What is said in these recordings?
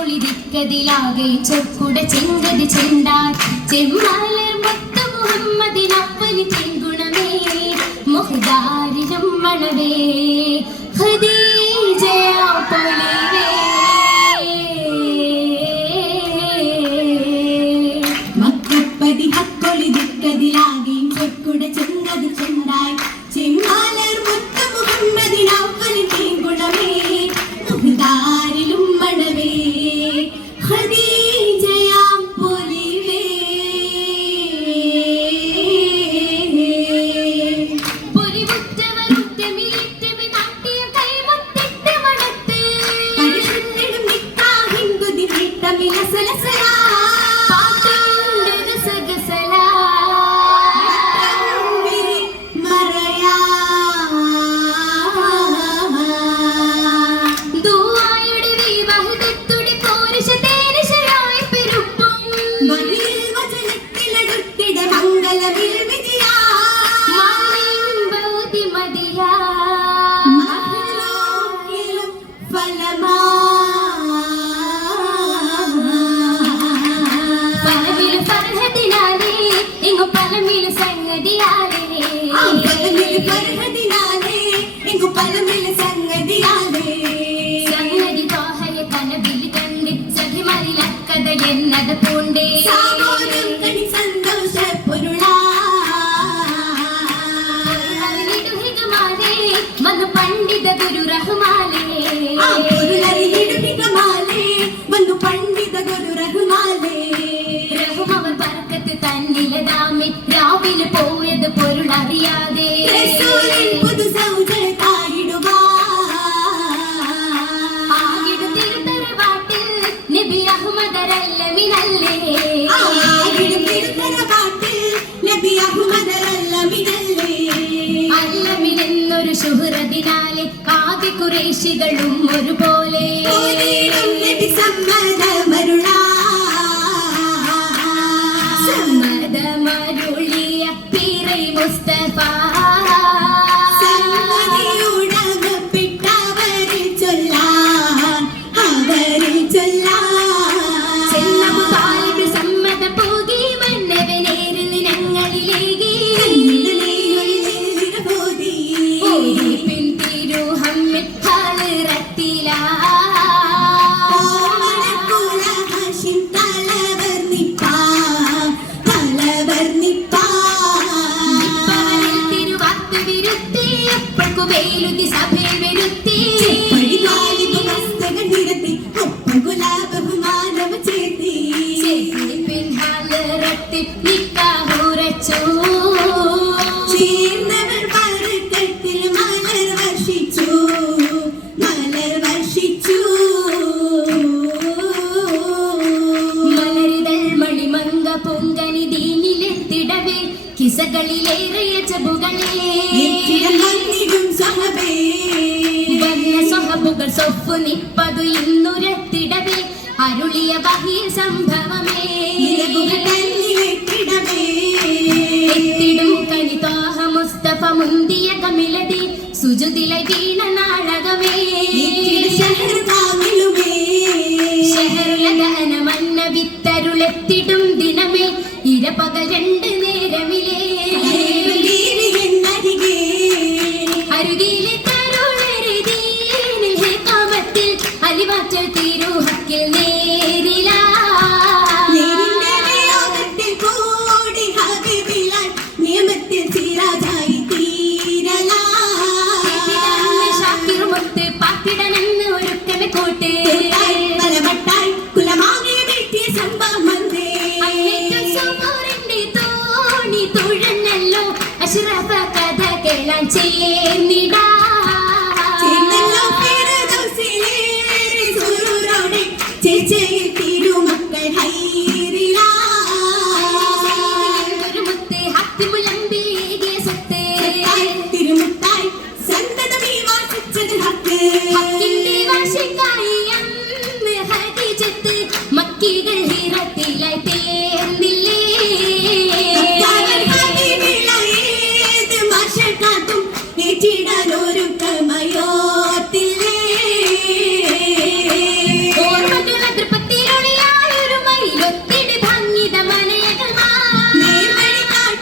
ഒളിതിക്കതിലാകെ ചൊക്കുട ചെങ്കത് ചെണ്ടാൻ. ചെമ്മാലർ മുത്തു മുഹമ്മദിനപ്പന് ചെങ്കുണമേ. മുഹദാരിനം മണവേ അല്ലമിലെന്നൊരു ശുഹ്രതിനാലെ കാതി കുറേശികളും ഒരുപോലെ. സമ്മതമരുളിയ പീറൈ മുസ്തഫ. വെയിലുതി സഭയെ വരുത്തി. പൊങ്കനി ദീനിലെത്തിടവേ കിസകളിലേറിയ ചബുകളേ ഒപ്പു നിപ്പതു ഇന്നുരത്തിടവേ അരുളിയ ബഹിയ സംഭവമേ. എത്തിടും കനിതാഹ മുസ്തഫ മുന്തിയ കമിലതി. സുജുതിലെ വീണ നാടകമേ ശഹരുലത അനമന്ന വിത്തരുളെത്തിടും ദിനമേ. ഇരപക രണ്ട് ചേർന്നിട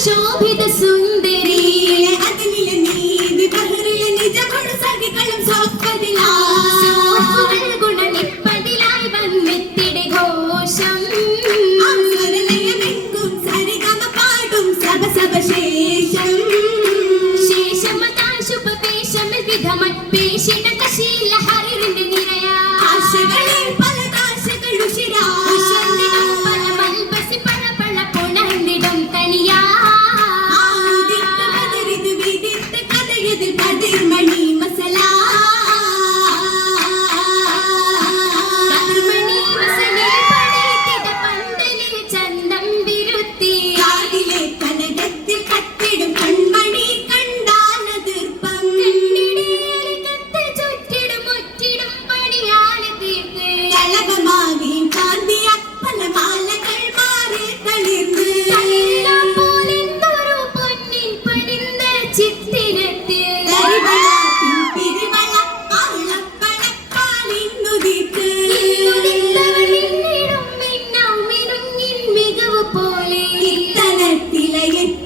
പാടും സുന്ദരി. ശേഷം ശേഷം ശേഷമതാശുപേശമിൽ വിധമായി പോലെ ഇത്തരത്തിലയത്തി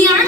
ഞാൻ